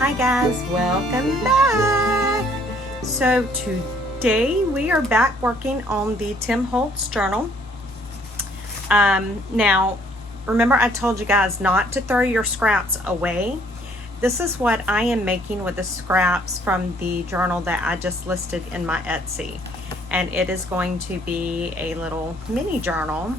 Hi guys, welcome back. So today we are back working on the Tim Holtz journal. Now remember I told you guys not to throw your scraps away. This is what I am making with the scraps from the journal that I just listed in my Etsy, and it is going to be a little mini journal.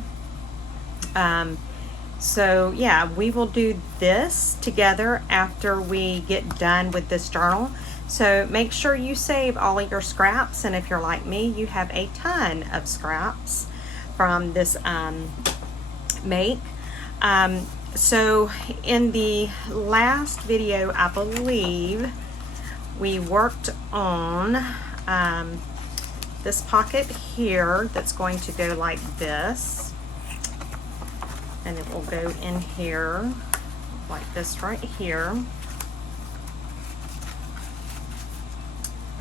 So yeah, we will do this together after we get done with this journal. So make sure you save all of your scraps, and if you're like me, you have a ton of scraps from this make. So in the last video, I believe we worked on this pocket here that's going to go like this. And it will go in here like this right here.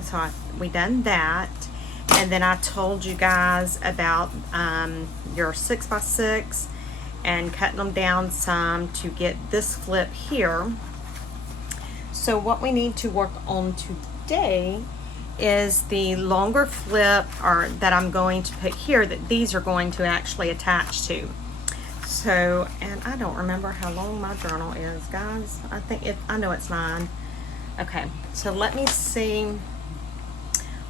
So we done that, and then I told you guys about your 6x6 and cutting them down some to get this flip here. So what we need to work on today is the longer flip that I'm going to put here, that these are going to actually attach to. So, and I don't remember how long my journal is, guys. I know it's 9. Okay, so let me see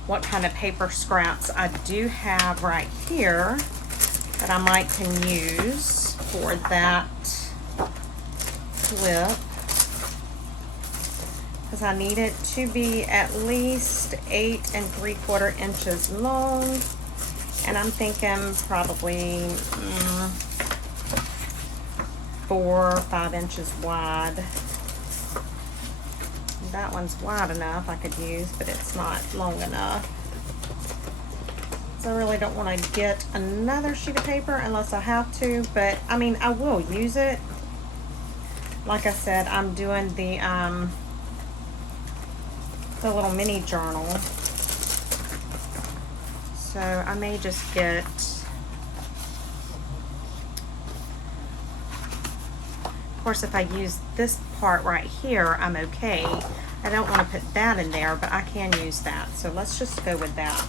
what kind of paper scraps I do have right here that I might can use for that flip, because I need it to be at least 8 3/4 inches long, and I'm thinking probably 4 or 5 inches wide. That one's wide enough I could use, but it's not long enough. So I really don't want to get another sheet of paper unless I have to, but I mean, I will use it. Like I said, I'm doing the little mini journal, so I may just get, of course, if I use this part right here, I'm okay. I don't want to put that in there, but I can use that. So let's just go with that.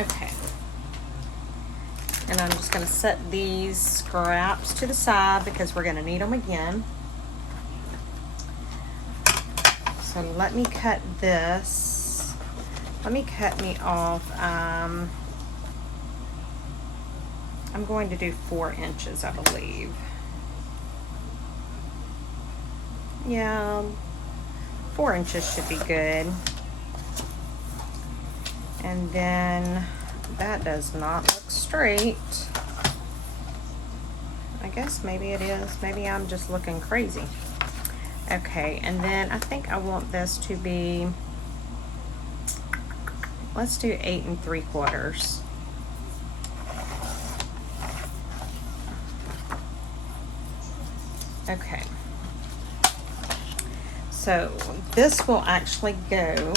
Okay. And I'm just going to set these scraps to the side because we're going to need them again. So let me cut this. Let me cut me off. I'm going to do 4 inches, I believe. Yeah, 4 inches should be good. And then that does not look straight. I guess maybe it is. Maybe I'm just looking crazy. Okay, and then I think I want this to be, let's do 8 3/4. Okay, so this will actually go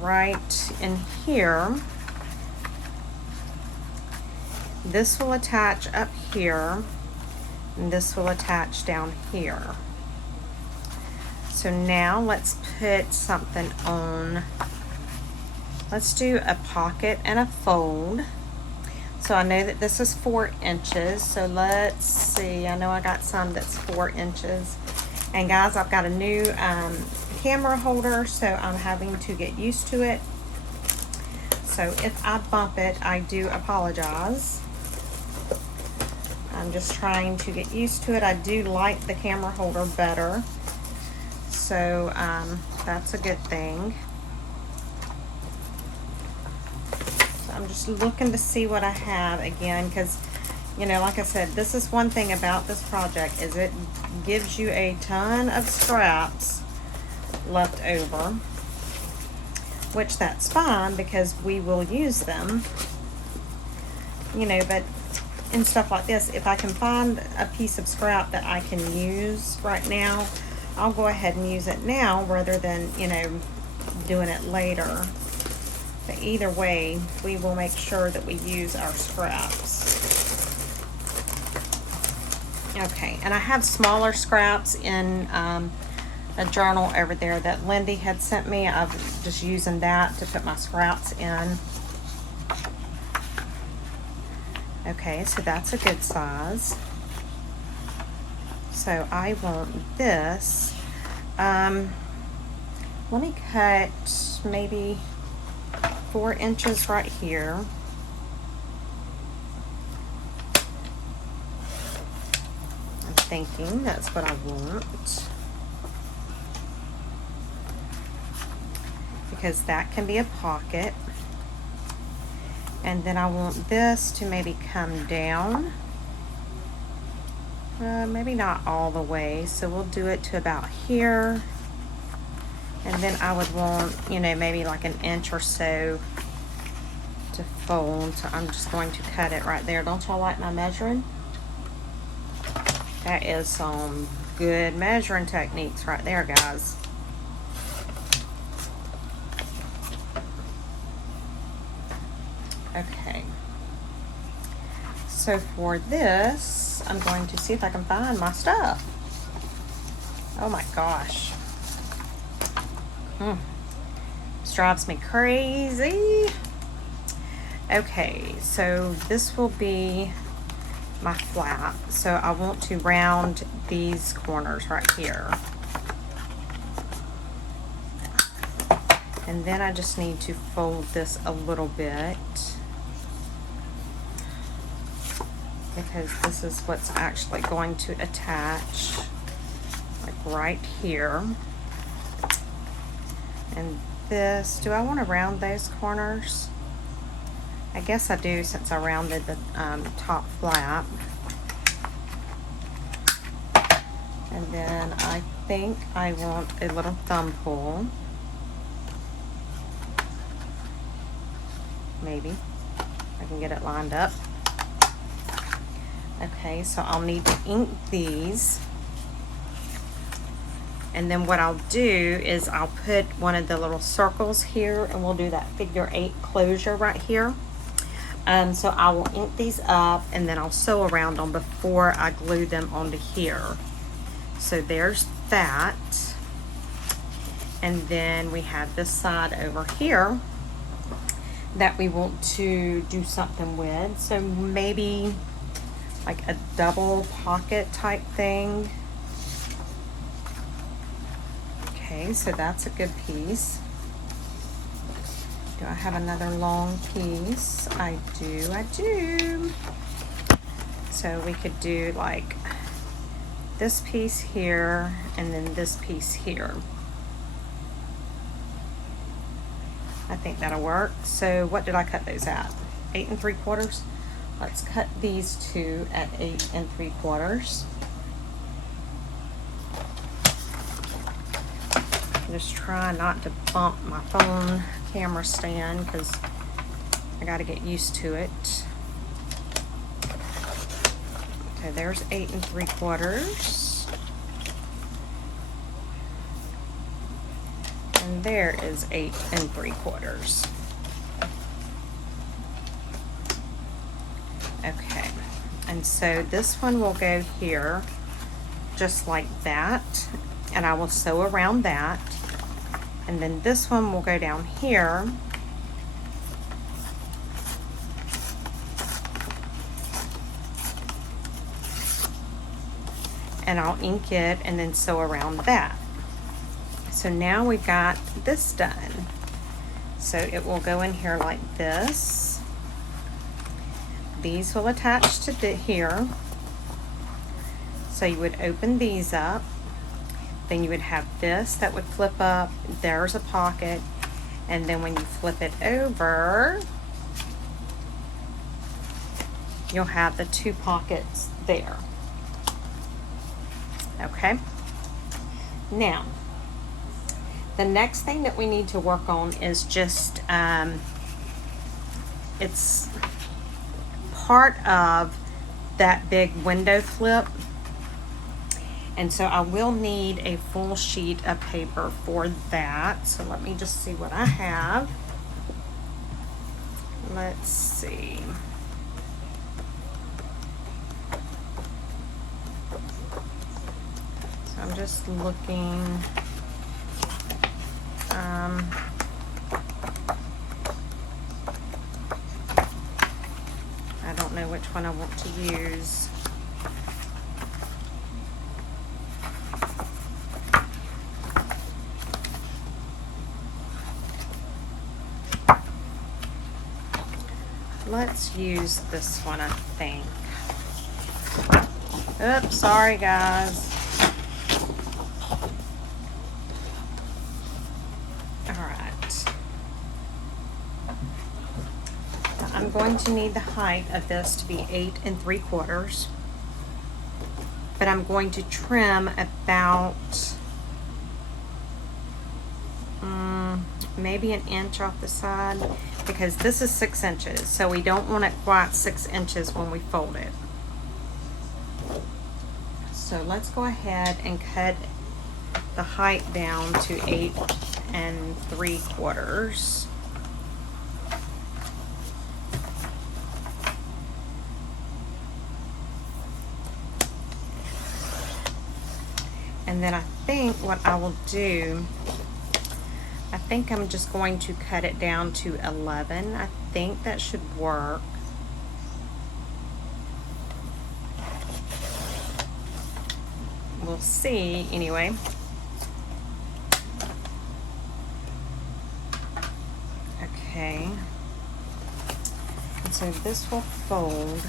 right in here. This will attach up here, and this will attach down here. So now let's put something on. Let's do a pocket and a fold. So I know that this is 4 inches, so let's see. I know I got some that's 4 inches. And guys, I've got a new camera holder, so I'm having to get used to it. So if I bump it, I do apologize. I'm just trying to get used to it. I do like the camera holder better, so that's a good thing. I'm just looking to see what I have again, because you know, like I said, this is one thing about this project, is it gives you a ton of scraps left over, which that's fine because we will use them, you know. But in stuff like this, if I can find a piece of scrap that I can use right now, I'll go ahead and use it now rather than, you know, doing it later. But either way, we will make sure that we use our scraps. Okay, and I have smaller scraps in a journal over there that Lindy had sent me. I'm just using that to put my scraps in. Okay, so that's a good size. So I want this. Let me cut maybe 4 inches right here. I'm thinking that's what I want, because that can be a pocket. And then I want this to maybe come down, maybe not all the way, so we'll do it to about here. And then I would want, you know, maybe like an inch or so to fold. So I'm just going to cut it right there. Don't y'all like my measuring? That is some good measuring techniques right there, guys. Okay, so for this, I'm going to see if I can find my stuff. Oh my gosh. This drives me crazy. Okay, so this will be my flap. So I want to round these corners right here. And then I just need to fold this a little bit, because this is what's actually going to attach, like right here. And this, do I want to round those corners? I guess I do, since I rounded the top flap. And then I think I want a little thumb pull. Maybe I can get it lined up. Okay, so I'll need to ink these. And then what I'll do is I'll put one of the little circles here, and we'll do that figure 8 closure right here. So I will ink these up, and then I'll sew around them before I glue them onto here. So there's that. And then we have this side over here that we want to do something with. So maybe like a double pocket type thing. Okay, so that's a good piece. Do I have another long piece? I do. So we could do like this piece here, and then this piece here. I think that'll work. So what did I cut those at? 8 3/4. Let's cut these two at 8 3/4. Just try not to bump my phone camera stand, because I got to get used to it. Okay, there's 8 3/4. And there is 8 3/4. Okay, and so this one will go here just like that, and I will sew around that. And then this one will go down here, and I'll ink it and then sew around that. So now we've got this done. So it will go in here like this. These will attach to here. So you would open these up. Then you would have this that would flip up. There's a pocket. And then when you flip it over, you'll have the 2 pockets there. Okay. Now, the next thing that we need to work on is just, it's part of that big window flip. And so I will need a full sheet of paper for that. So let me just see what I have. Let's see. So I'm just looking. I don't know which one I want to use. Let's use this one, I think. Oops, sorry guys. I'm going to need the height of this to be 8 3/4, but I'm going to trim about maybe an inch off the side, because this is 6 inches, so we don't want it quite 6 inches when we fold it. So let's go ahead and cut the height down to 8 3/4. And then I think what I will do, I think I'm just going to cut it down to 11. I think that should work. We'll see anyway. Okay. And so this will fold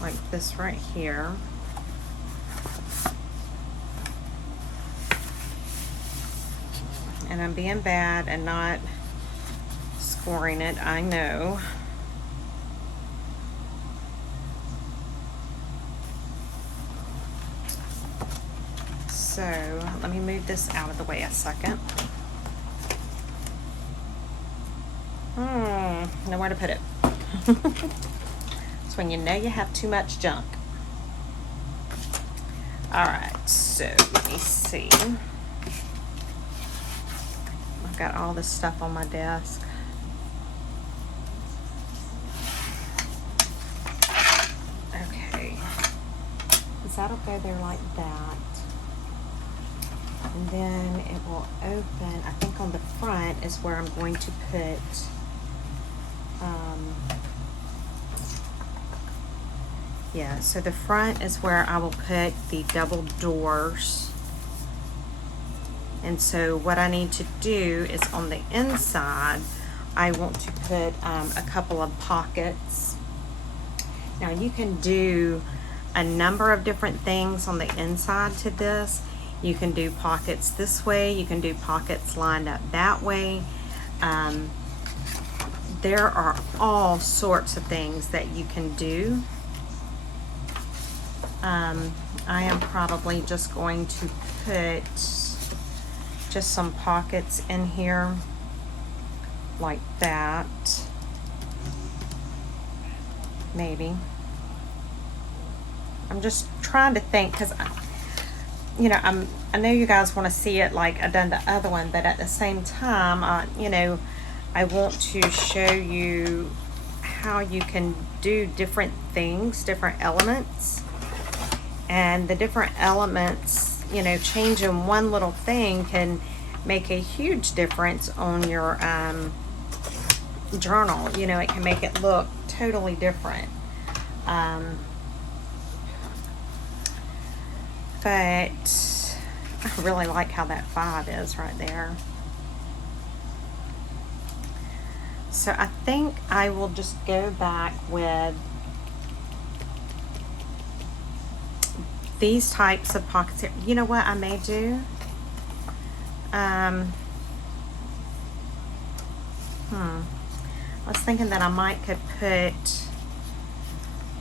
like this right here. And I'm being bad and not scoring it, I know. So let me move this out of the way a second. Nowhere to put it. It's when you know you have too much junk. Alright, so let me see. I've got all this stuff on my desk. Okay. So that'll go there like that. And then it will open, I think on the front is where I'm going to put yeah, so the front is where I will put the double doors. And so what I need to do is on the inside, I want to put a couple of pockets. Now you can do a number of different things on the inside to this. You can do pockets this way, you can do pockets lined up that way. There are all sorts of things that you can do. I am probably just going to put just some pockets in here like that, maybe. I'm just trying to think, because you know, I know you guys want to see it like I done the other one, but at the same time, you know, I want to show you how you can do different things, different elements, and the different elements, you know, changing one little thing can make a huge difference on your journal. You know, it can make it look totally different. But I really like how that 5 is right there. So I think I will just go back with these types of pockets here. You know what I may do? I was thinking that I might could put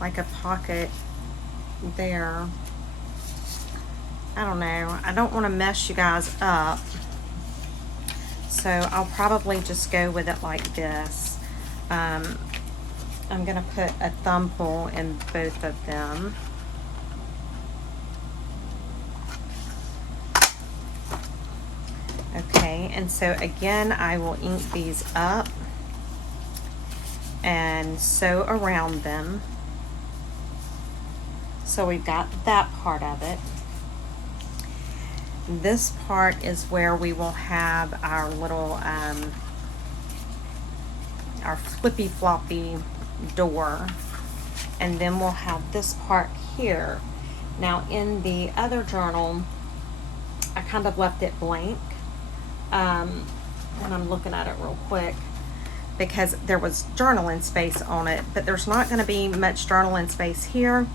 like a pocket there. I don't know. I don't want to mess you guys up. So I'll probably just go with it like this. I'm going to put a thumb hole in both of them. Okay, and so again, I will ink these up and sew around them. So we've got that part of it. This part is where we will have our little, our flippy floppy door. And then we'll have this part here. Now in the other journal, I kind of left it blank. And I'm looking at it real quick because there was journaling space on it, but there's not going to be much journaling space here,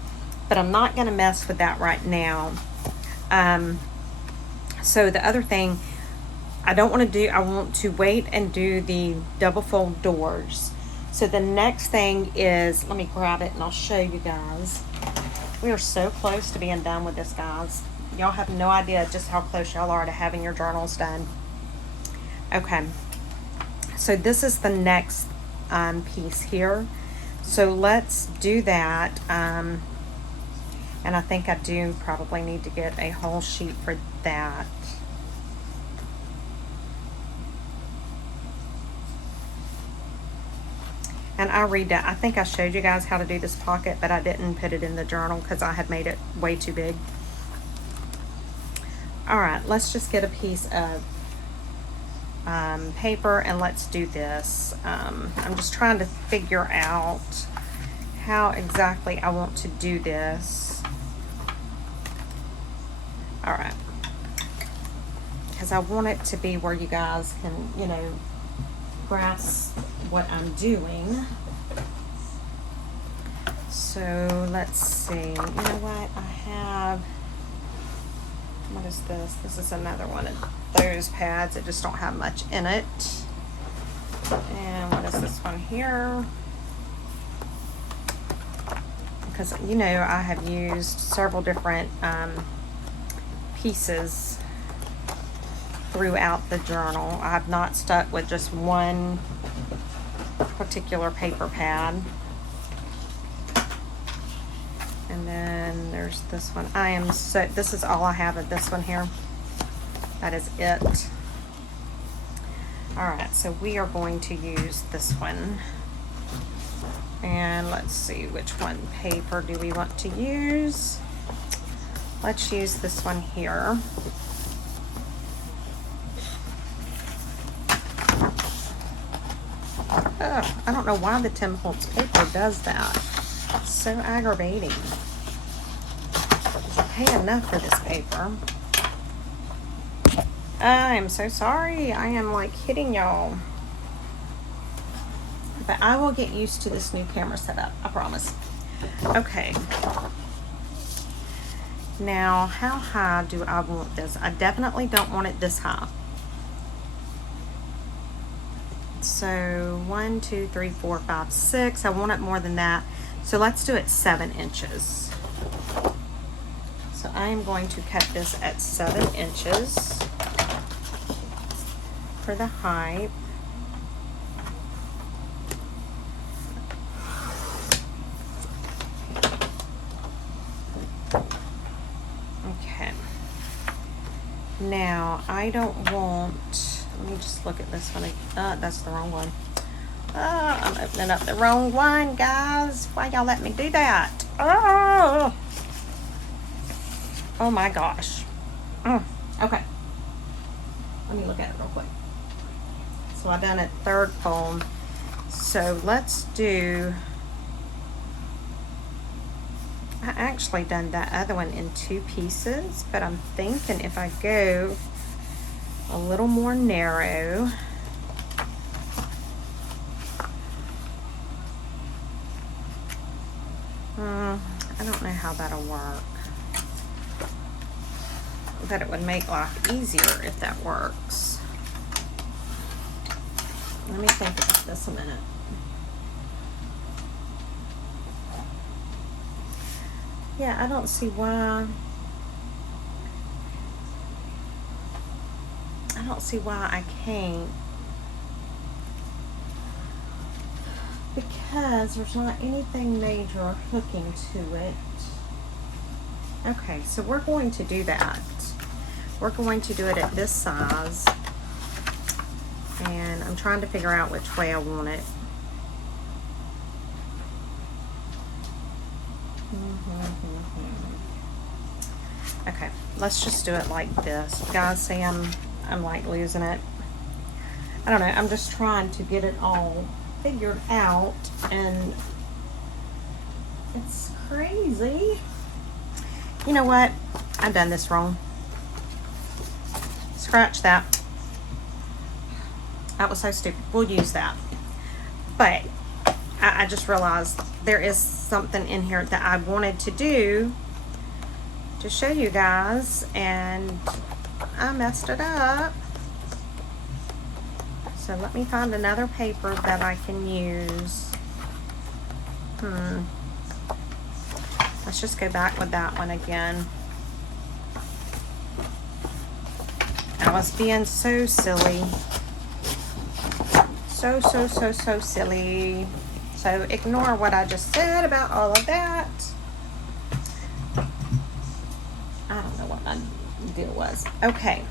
but I'm not going to mess with that right now. So the other thing I want to wait and do the double fold doors. So the next thing is, let me grab it and I'll show you guys. We are so close to being done with this, guys. Y'all have no idea just how close y'all are to having your journals done. Okay, so this is the next piece here. So let's do that. And I think I do probably need to get a whole sheet for that. And I read that. I think I showed you guys how to do this pocket, but I didn't put it in the journal because I had made it way too big. All right, let's just get a piece of paper and let's do this. I'm just trying to figure out how exactly I want to do this. All right, because I want it to be where you guys can, you know, grasp what I'm doing. So let's see. You know what? I have, what is this? This is another one of those pads that just don't have much in it. And what is this one here? Because, you know, I have used several different pieces throughout the journal. I have not stuck with just one particular paper pad. And then there's this one. This is all I have of this one here. That is it. All right, so we are going to use this one. And let's see, which one paper do we want to use? Let's use this one here. Ugh, I don't know why the Tim Holtz paper does that. It's so aggravating. I pay enough for this paper. I'm so sorry. I am like hitting y'all. But I will get used to this new camera setup, I promise. Okay. Now, how high do I want this? I definitely don't want it this high. So 1, 2, 3, 4, 5, 6. I want it more than that. So let's do it 7 inches. So I am going to cut this at 7 inches for the height. Okay. Now I don't want, let me just look at this one. That's the wrong one. I'm opening up the wrong one, guys. Why y'all let me do that? Oh my gosh. Okay. Let me look at it real quick. So I've done it third fold. So let's do, I actually done that other one in 2 pieces, but I'm thinking if I go a little more narrow, I don't know how that'll work. But it would make life easier if that works. Let me think about this a minute. Yeah, I don't see why. I don't see why I can't. Because there's not anything major hooking to it. Okay, so we're going to do that. We're going to do it at this size. And I'm trying to figure out which way I want it. Okay, let's just do it like this. You guys see I'm like losing it. I don't know, I'm just trying to get it all figured out, and it's crazy. You know what? I've done this wrong. Scratch that. That was so stupid. We'll use that. But I just realized there is something in here that I wanted to do to show you guys, and I messed it up. So let me find another paper that I can use. Let's just go back with that one again. I was being so silly. So silly. So ignore what I just said about all of that. I don't know what my deal was. Okay.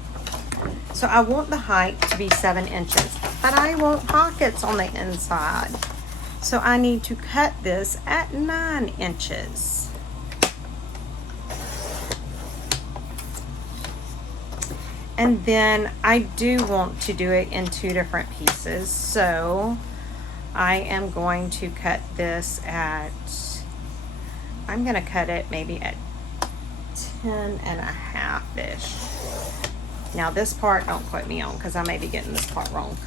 So I want the height to be 7 inches, but I want pockets on the inside. So I need to cut this at 9 inches. And then I do want to do it in 2 different pieces. So I am going to cut this at, I'm going to cut it maybe at 10.5-ish. Now this part, don't quote me on, because I may be getting this part wrong.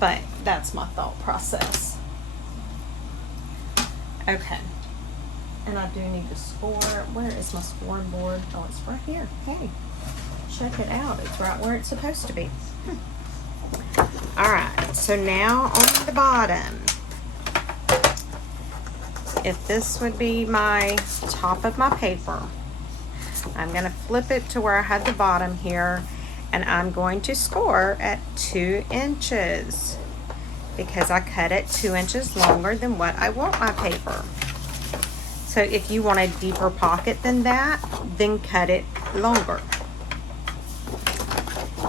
But that's my thought process. Okay. And I do need to score. Where is my scoring board? Oh, it's right here. Hey, check it out. It's right where it's supposed to be. Alright, so now on the bottom, if this would be my top of my paper, I'm going to flip it to where I had the bottom here, and I'm going to score at 2 inches because I cut it 2 inches longer than what I want my paper. So if you want a deeper pocket than that, then cut it longer.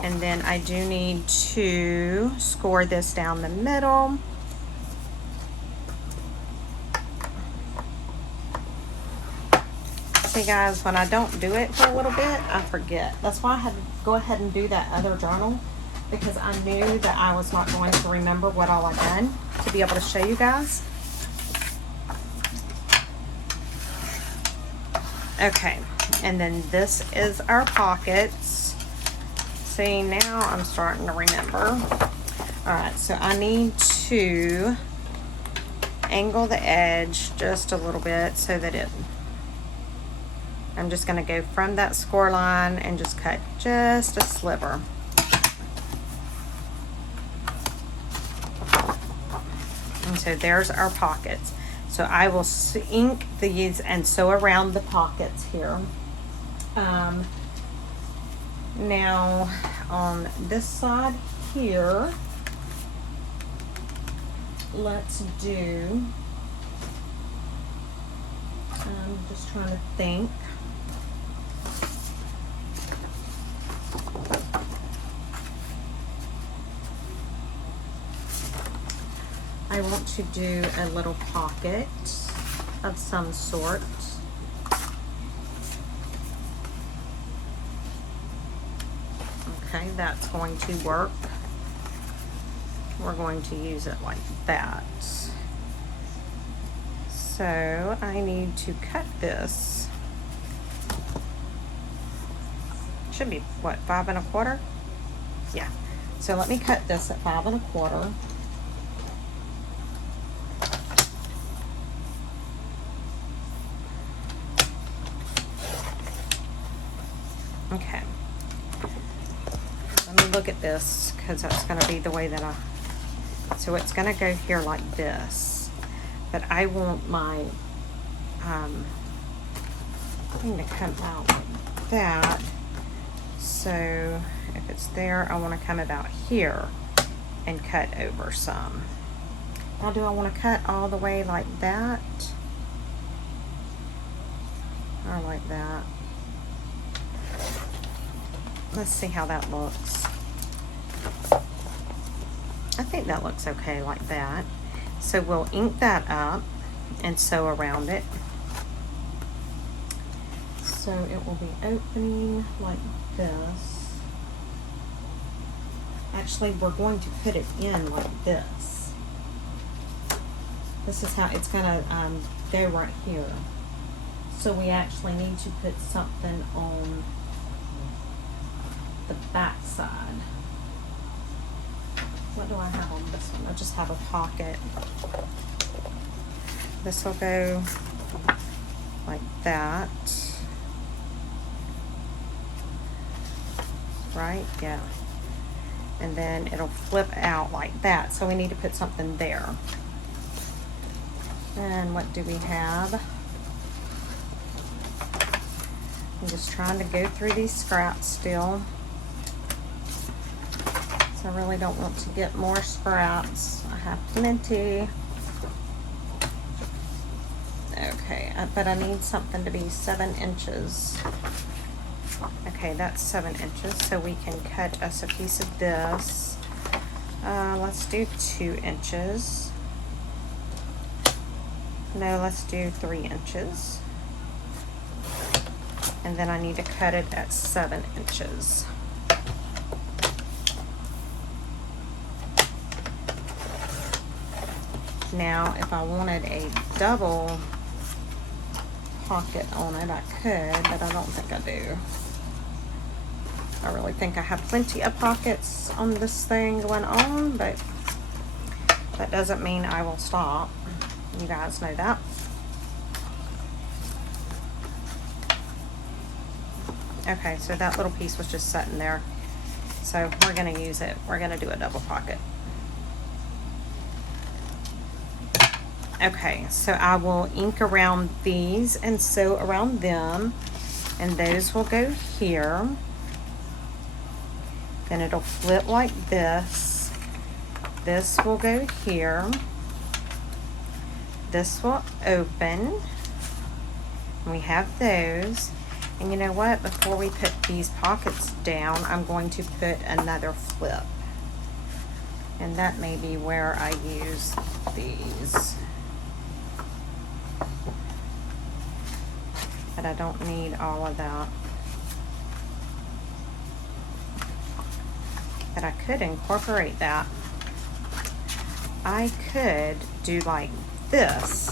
And then I do need to score this down the middle. See guys, when I don't do it for a little bit, I forget. That's why I had to go ahead and do that other journal, because I knew that I was not going to remember what all I've done to be able to show you guys. Okay, and then this is our pockets. See, now I'm starting to remember. Alright, so I need to angle the edge just a little bit so that I'm just going to go from that score line and just cut just a sliver. And so there's our pockets. So I will ink these and sew around the pockets here. Now on this side here, let's do, I'm just trying to think. I want to do a little pocket of some sort. Okay, that's going to work. We're going to use it like that. So I need to cut this. Should be what, 5 1/4? Yeah. So let me cut this at 5 1/4. Okay. Let me look at this, because that's going to be the way that so it's going to go here like this. But I want my need to come out like that. So if it's there, I want to come about here and cut over some. Now, do I want to cut all the way like that? Or like that? Let's see how that looks. I think that looks okay like that. So we'll ink that up and sew around it. So it will be opening like this. Actually, we're going to put it in like this. This is how it's gonna go right here. So we actually need to put something on the back side. What do I have on this one? I just have a pocket. This will go like that. Right? Yeah. And then it'll flip out like that. So we need to put something there. And what do we have? I'm just trying to go through these scraps still. So I really don't want to get more scraps. I have plenty. Okay, but I need something to be 7 inches. Okay, that's 7 inches, so we can cut us a piece of this. Let's do 2 inches. No, let's do 3 inches. And then I need to cut it at 7 inches. Now, if I wanted a double pocket on it, I could, but I don't think I do. I really think I have plenty of pockets on this thing going on, but that doesn't mean I will stop. You guys know that. Okay, so that little piece was just sitting there. So we're gonna use it. We're gonna do a double pocket. Okay, so I will ink around these and sew around them, and those will go here. Then it'll flip like this. This will go here. This will open. We have those. And you know what? Before we put these pockets down, I'm going to put another flip. And that may be where I use these. But I don't need all of that. But I could incorporate that. I could do like this.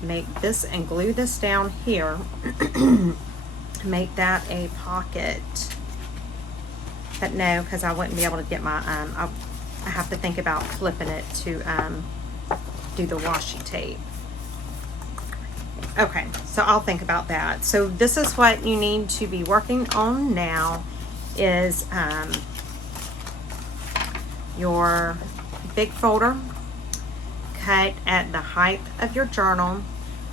Make this and glue this down here. Make that a pocket. But no, because I wouldn't be able to get my, I have to think about flipping it to do the washi tape. Okay, so I'll think about that. So this is what you need to be working on now is your big folder cut at the height of your journal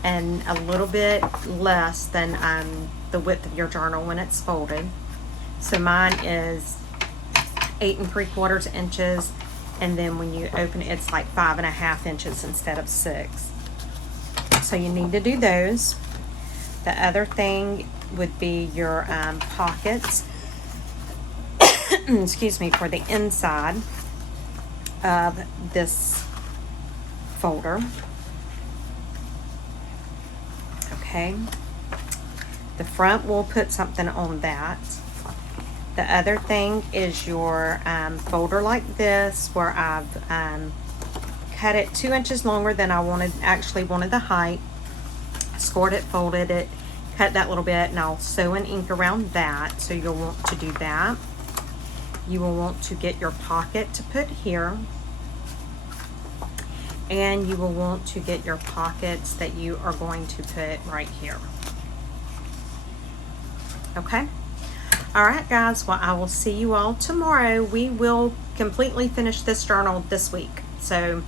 and a little bit less than the width of your journal when it's folded. So mine is 8 3/4 inches, and then when you open it, it's like 5 1/2 inches instead of 6. So you need to do those. The other thing would be your pockets, excuse me, for the inside of this folder. Okay. The front, we'll put something on that. The other thing is your folder like this, where I've cut it 2 inches longer than I actually wanted the height. Scored it, folded it, cut that little bit, and I'll sew and ink around that. So you'll want to do that. You will want to get your pocket to put here. And you will want to get your pockets that you are going to put right here. Okay? All right, guys. Well, I will see you all tomorrow. We will completely finish this journal this week. So,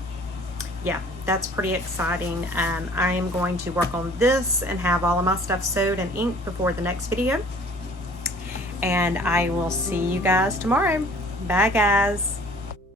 yeah. that's pretty exciting. I am going to work on this and have all of my stuff sewed and inked before the next video. And I will see you guys tomorrow. Bye, guys.